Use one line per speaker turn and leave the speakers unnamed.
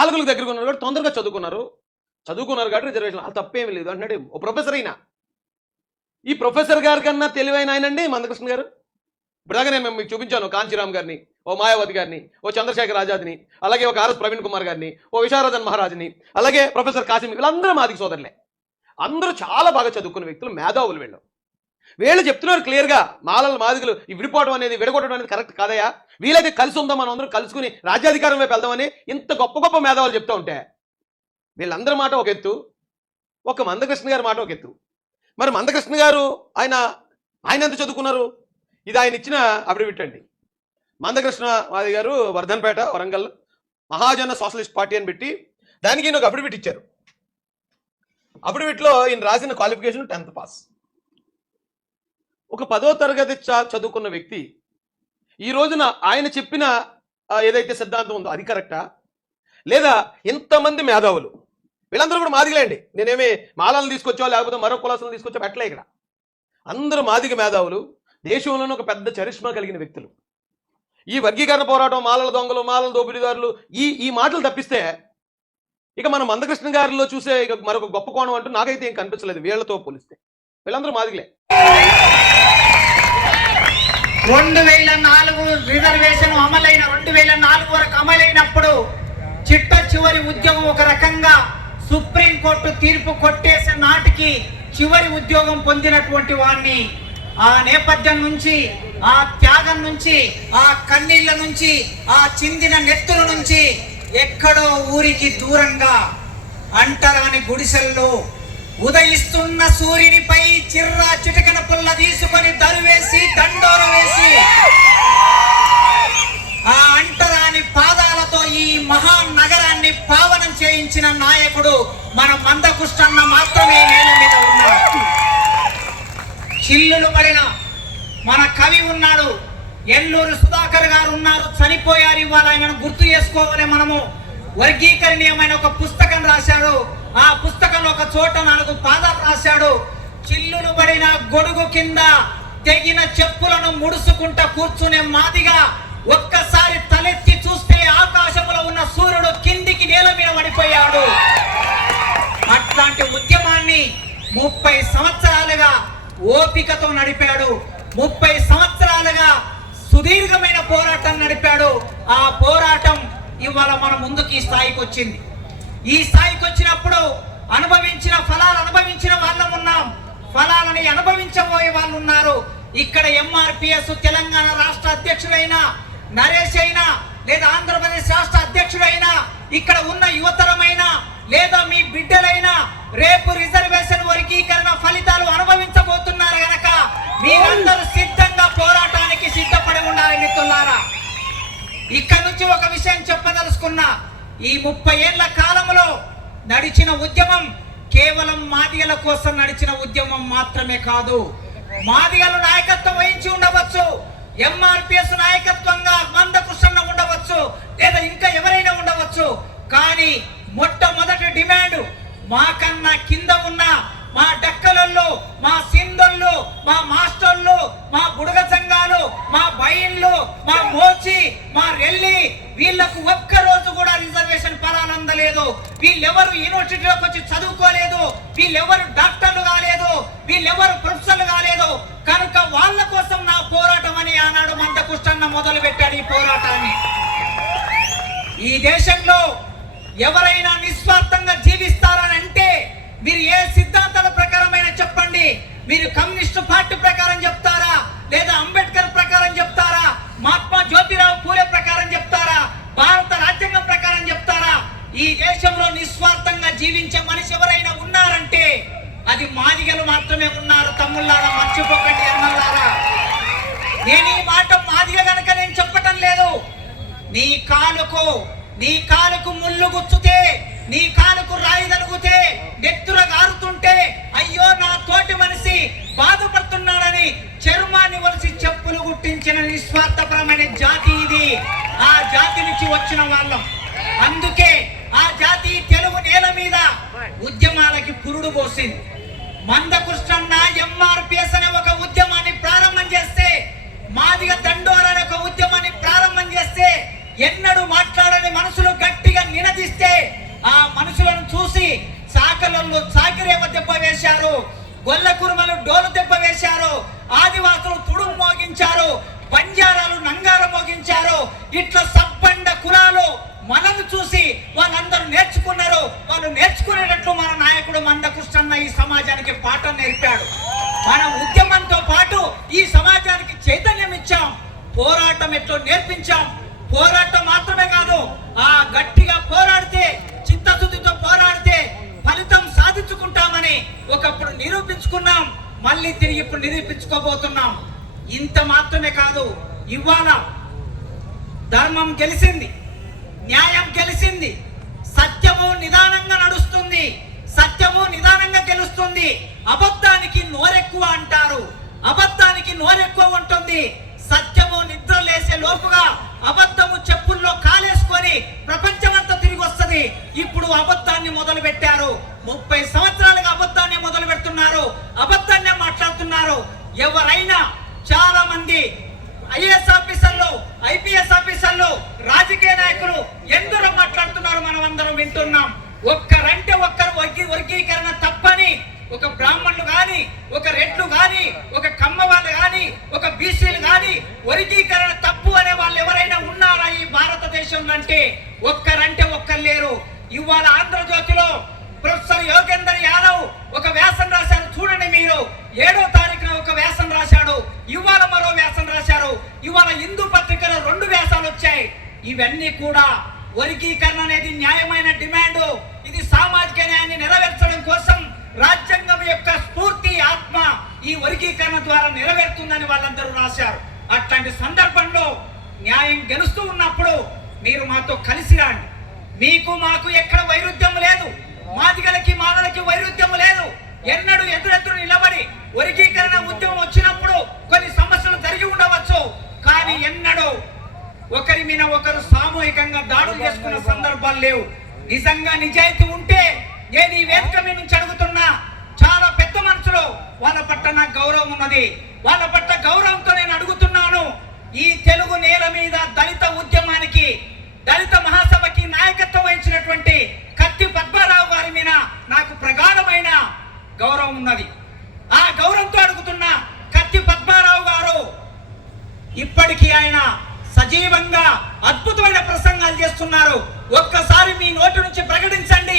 పాలకులకు దగ్గర ఉన్నారు కాబట్టి తొందరగా చదువుకున్నారు. చదువుకున్నారు కాబట్టి రిజర్వేషన్ అది తప్పేమీ లేదు. అంటున్నాడు ఓ ప్రొఫెసర్ అయినా ఈ ప్రొఫెసర్ గారి కన్నా తెలివైన ఆయనండి మందకృష్ణ గారు. ఇప్పటిదాకా నేను మీకు చూపించాను కాంచీరామ్ గారిని ఓ మాయావతి గారిని ఓ చంద్రశేఖర్ ఆజాద్ని అలాగే ఒక ఆర్ఎస్ ప్రవీణ్ కుమార్ గారిని ఓ విశారదన్ మహారాజ్ని అలాగే ప్రొఫెసర్ కాసిం వీళ్ళందరూ మాదికి సోదరులే. అందరూ చాలా బాగా చదువుకున్న వ్యక్తులు మేధావులు వీళ్ళు. వీళ్ళు చెప్తున్నారు క్లియర్గా. మాలల మాదిగలు ఈ విడిపోవడం అనేది విడగొట్టడం అనేది కరెక్ట్ కాదయా వీళ్ళైతే కలిసి ఉందాం మనం అందరం కలుసుకుని రాజ్యాధికారం వైపు వెళ్దామని ఇంత గొప్ప గొప్ప మేధావులు చెప్తూ ఉంటే. వీళ్ళందరి మాట ఒక ఎత్తు ఒక మందకృష్ణ గారి మాట ఒక ఎత్తు. మరి మందకృష్ణ గారు ఆయన ఆయన ఎంత చదువుకున్నారు? ఇది ఆయన ఇచ్చిన అఫిడవిట్ అండి. మందకృష్ణ మాది గారు వర్ధన్పేట వరంగల్ మహాజన సోషలిస్ట్ పార్టీ అని పెట్టి దానికి ఈయన ఒక అఫిడవిట్ ఇచ్చారు. అఫిడవిట్లో ఈయన రాసిన క్వాలిఫికేషన్ టెన్త్ పాస్. ఒక పదో తరగతి చదువుకున్న వ్యక్తి ఈ రోజున ఆయన చెప్పిన ఏదైతే సిద్ధాంతం ఉందో అది కరెక్టా? లేదా ఇంతమంది మేధావులు? వీళ్ళందరూ కూడా మాదిగలేండి. నేనేమి మాలను తీసుకొచ్చా లేకపోతే మరో కులాసులను తీసుకొచ్చా? పెట్టలే ఇక్కడ. అందరూ మాదిగ మేధావులు దేశంలోనే ఒక పెద్ద చరిష్మా కలిగిన వ్యక్తులు. ఈ వర్గీకరణ పోరాటం మాలల దొంగలు మాలల దోపిడీదారులు ఈ ఈ మాటలు తప్పిస్తే ఇక మనం మందకృష్ణ గారిలో చూసే ఇక మరొక గొప్ప కోణం అంటూ నాకైతే ఏం కనిపించలేదు. వీళ్ళతో పోలిస్తే. వీళ్ళందరూ మాదిగలే.
రెండు వేల నాలుగు రిజర్వేషన్ అమలైన రెండు వేల నాలుగు వరకు అమలైనప్పుడు చిట్ట చివరి ఉద్యోగం ఒక రకంగా సుప్రీం కోర్టు తీర్పు కొట్టేసే నాటికి చివరి ఉద్యోగం పొందినటువంటి వాడిని ఆ నేపథ్యం నుంచి ఆ త్యాగం నుంచి ఆ కన్నీళ్ళ నుంచి ఆ చిందిన నెత్తుల నుంచి ఎక్కడో ఊరికి దూరంగా అంటరాని గుడిసెల్లో ఉదయిస్తున్న సూర్యునిపై చిర్రా చిటకన పుల్ల తీసుకొని దరువేసి దండోర వేసి ఆ అంటరాని పాదాలతో ఈ మహానగరాన్ని పావనం చేయించిన నాయకుడు మన మందకుష్టన్న మాత్రమే నేల మీద ఉన్నాడు. చిల్లులు పడిన మన కవి ఉన్నాడు. ఎల్లూరు సుధాకర్ గారు ఉన్నారు. చనిపోయారు ఇవాళ. ఆయనను గుర్తు చేసుకోవాలి మనము. వర్గీకరణీయమైన ఒక పుస్తకం రాశాడు. ఆ పుస్తకంలో ఒక చోట నాలుగు పాదాలు రాశాడు. చిల్లులు పడిన గొడుగు కింద తెగిన చెప్పులను ముడుసుకుంటా కూర్చునే మాదిగా ఒక్కసారి తలెత్తి చూస్తే ఆకాశంలో ఉన్న సూర్యుడు కిందికి నేల మీద పడిపోయాడు. అట్లాంటి ఉద్యమాన్ని ముప్పై సంవత్సరాలుగా ఓపికతో నడిపాడు. ముప్పై సంవత్సరాలుగా సుదీర్ఘమైన పోరాటం నడిపాడు. ఆ పోరాటం ఇవాళ మన ముందుకు ఈ స్థాయికి వచ్చింది. ఈ స్థాయికి వచ్చినప్పుడు అనుభవించిన ఫలాలు అనుభవించిన వాళ్ళం ఉన్నాం. ఫలాలని అనుభవించబోయే వాళ్ళు ఉన్నారు. ఇక్కడ ఎంఆర్పిఎస్ తెలంగాణ రాష్ట్ర అధ్యక్షుడైన నరేష్ అయినా లేదా ఆంధ్రప్రదేశ్ రాష్ట్ర అధ్యక్షుడైనా ఇక్కడ ఉన్న యువతరమైనా లేదా మీ బిడ్డలైనా రేపు రిజర్వేషన్ వర్గీకరణ ఈ ముప్పై ఏళ్ళ కాలంలో నడిచిన ఉద్యమం కేవలం మాదిగల కోసం నడిచిన ఉద్యమం మాత్రమే కాదు. మాదిగలు నాయకత్వం వహించి ఉండవచ్చు. ఎంఆర్పిఎస్ నాయకత్వంగా మందకృష్ణ ఉండవచ్చు. లేదా ఇంకా ఎవరైనా ఉండవచ్చు. కానీ మొట్టమొదటి డిమాండ్ మాకన్నా కింద ఉన్న మా డక్కలల్లో మా సింధుల్లో మా మాస్టర్లు మా బుడగ సంఘాలు మా బయళ్ళు మా కాలేదు వీళ్ళెవరు యూనివర్సిటీలోకి వచ్చి చదువుకోలేదు? వీళ్ళెవరు డాక్టర్లు కాలేదు? వీళ్ళెవరు ప్రొఫెసర్లు కాలేదు? కనుక వాళ్ళ కోసం నా పోరాటం అని ఆనాడు మందకుష్టన్న మొదలు పెట్టాడు ఈ పోరాటాన్ని. ఈ దేశంలో ఎవరైనా నిస్వార్థంగా జీవిస్తారని అంటే మీరు ఏ సిద్ధాంతాల ప్రకారమైన చెప్పండి. మీరు అది మాదిగలు మాత్రమే ఉన్నారు తమ్ముళ్ళారా మర్చిపోకండి అన్నలారా నేను ఈ మాట మాదిగ గనక నేను చెప్పటం లేదు. నీ కాలుకు నీ కాలుకు ముళ్ళు గుచ్చుతే నీ కాలుకు రాయి తలుగుతే నెత్తుర గారుతుంటే అయ్యో నా తోటి మనిషి బాధపడుతున్నాడని చర్మాన్ని వలసి చెప్పులు గుట్టించిన నిస్వార్థపరమైన జాతి ఇది. ఆ జాతి నుంచి వచ్చిన వాళ్ళం. అందుకే ఆ జాతి తెలుగు నేల మీద ఉద్యమాలకి పురుడు పోసింది. మందకృష్ణన్న ఎంఆర్పిఎస్ అనే ఒక ఉద్యమాన్ని ప్రారంభం చేస్తే మాదిగ దండోర అనే ఒక ఉద్యమాన్ని ప్రారంభం చేస్తే ఎన్నడూ మాట్లాడని మనసులు గట్టిగా నినదిస్తే చూసి చాకలళ్ళు సాకిరేవ దెబ్బ వేశారు గొల్ల కురుమలు డోలు దెబ్బ వేశారు ఆదివాసులు తుడుము మోగించారు బంజారాలు నంగార మోగించారు ఇట్లా సబ్బండ కులాలు మనల్ని చూసి వాళ్ళందరూ నేర్చుకున్నారు. వాళ్ళు నేర్చుకునేటట్లు మన నాయకుడు మందకృష్ణన్న ఈ సమాజానికి పాఠం నేర్పాడు. మన ఉద్యమంతో పాటు ఈ సమాజానికి చైతన్యం ఇచ్చాం. పోరాటం ఎట్లో నేర్పించాం. పోరాటం మాత్రమే కాదు ఆ గట్టిగా పోరాడితే చిత్తశుద్ధితో పోరాడితే ఫలితం సాధించుకుంటామని ఒకప్పుడు నిరూపించుకున్నాం. మళ్ళీ తిరిగి ఇప్పుడు నిరూపించుకోబోతున్నాం. ఇంత మాత్రమే కాదు ఇవాళ ధర్మం గెలిచింది. న్యాయం గెలిచింది. సత్యము నిదానంగా నడుస్తుంది. సత్యము నిదానంగా గెలుస్తుంది. అబద్ధానికి నోరెక్కువ అంటారు. అబద్ధానికి నోరెక్కువ ఉంటుంది. సత్యము నిద్ర లేసే లోపుగా అబద్ధము చెప్పుల్లో కాలేసుకొని ప్రపంచమంతా తిరిగి వస్తుంది. ఇప్పుడు అబద్ధాన్ని మొదలు పెట్టారు ముప్పై సంవత్సరాలుగా అబద్ధాన్ని మొదలు పెడుతున్నారు అబద్ధాన్నే మాట్లాడుతున్నారు. ఎవరైనా చాలా మంది ఐఏఎస్ ఆఫీసర్లు ఐపీఎస్ ఆఫీసర్లు రాజకీయ నాయకులు ఎందరో మాట్లాడుతున్నారు మనం అందరం వింటున్నాం. ఒక్కరంటే ఒక్కరు వర్గీ వర్గీకరణ తప్పని ఒక బ్రాహ్మణులు గాని ఒక రెడ్లు గాని ఒక కమ్మ వాళ్ళు గాని ఒక బీసీలు గాని వర్గీకరణ తప్పు అనే వాళ్ళు ఎవరైనా ఉన్నారా ఈ భారతదేశంలో అంటే? ఒక్కరంటే ఒక్కరు లేరు. ఇవాళ ఆంధ్రజ్యోతిలో ప్రొఫెసర్ యోగేందర్ యాదవ్ ఒక వ్యాసం రాశారు. చూడండి మీరు. ఏడో తారీఖు ఒక వ్యాసం రాశాడు ఇవాళ మరో వ్యాసం రాశారు. ఇవాళ హిందూ పత్రికలో రెండు వ్యాసాలు వచ్చాయి. ఇవన్నీ కూడా వర్గీకరణ అనేది న్యాయమైన డిమాండ్. ఇది సామాజిక న్యాయాన్ని నెరవేర్చడం కోసం రాజ్యాంగం యొక్క స్ఫూర్తి ఆత్మ ఈ వర్గీకరణ ద్వారా నెరవేరుతుందని వాళ్ళందరూ రాశారు. అట్లాంటి సందర్భంలో న్యాయం గెలుస్తూ ఉన్నప్పుడు మీరు మాతో కలిసి రండి. మీకు మాకు ఎక్కడ వైరుధ్యం లేదు. మాదిగలకి మాదలకి వైరుధ్యం లేదు. ఎన్నడూ ఎదురు వర్గీకరణ ఉద్యమం వచ్చినప్పుడు కొన్ని సమస్యలు జరిగి ఉండవచ్చు. కానీ ఎన్నడూ ఒకరి మీద ఒకరు సామూహికంగా దాడులు చేసుకున్న సందర్భాలు లేవు. నిజంగా నిజాయితీ ఉంటే నేను ఈ వేదిక మీద నుంచి అడుగుతున్నా చాలా పెద్ద మనుషులు వాళ్ళ పట్ల నాకు గౌరవం ఉన్నది. వాళ్ళ పట్ల గౌరవంతో నేను అడుగుతున్నాను ఈ తెలుగు నేల మీద దళిత ఉద్యమానికి దళిత మహాసభకి నాయకత్వం వహించినటువంటి కత్తి పద్మారావు గారి మీద నాకు ప్రగాఢమైన గౌరవం ఉన్నది. గౌరవంతో అడుగుతున్నా కత్తి పద్మారావు గారు ఇప్పటికీ ఆయన సజీవంగా అద్భుతమైన ప్రసంగాలు చేస్తున్నారు. ఒక్కసారి మీ నోటి నుంచి ప్రకటించండి.